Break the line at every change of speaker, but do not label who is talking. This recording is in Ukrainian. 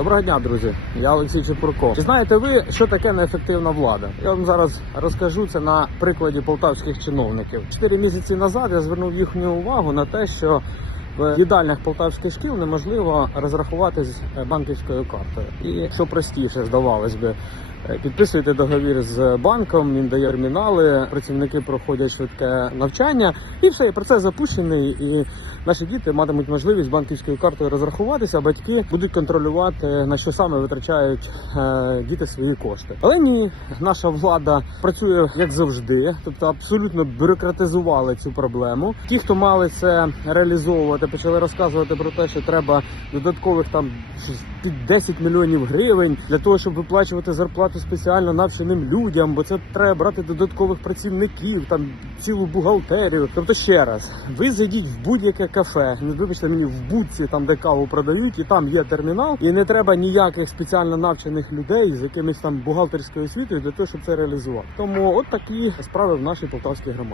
Доброго дня, друзі. Я Олексій Чепурко. Чи знаєте ви, що таке неефективна влада? Я вам зараз розкажу це на прикладі полтавських чиновників. Чотири місяці назад я звернув їхню увагу на те, що в їдальнях полтавських шкіл неможливо розрахувати з е, банківською картою. І що простіше, здавалось би, підписуєте договір з банком, він дає термінали, працівники проходять швидке навчання, і все, і процес запущений. І наші діти матимуть можливість банківською картою розрахуватися, а батьки будуть контролювати на що саме витрачають е, діти свої кошти. Але ні, наша влада працює як завжди, тобто абсолютно бюрократизували цю проблему. Ті, хто мали це реалізовувати, почали розказувати про те, що треба додаткових там під 10 мільйонів гривень для того, щоб виплачувати зарплату спеціально навченим людям, бо це треба брати додаткових працівників, там цілу бухгалтерію. Тобто, ще раз, ви зайдіть в будь-яке кафе, ну вибачте мені в будці, там де каву продають, і там є термінал, і не треба ніяких спеціально навчених людей з якимись там бухгалтерською освітою для того, щоб це реалізувати. Тому от такі справи в нашій полтавській громаді.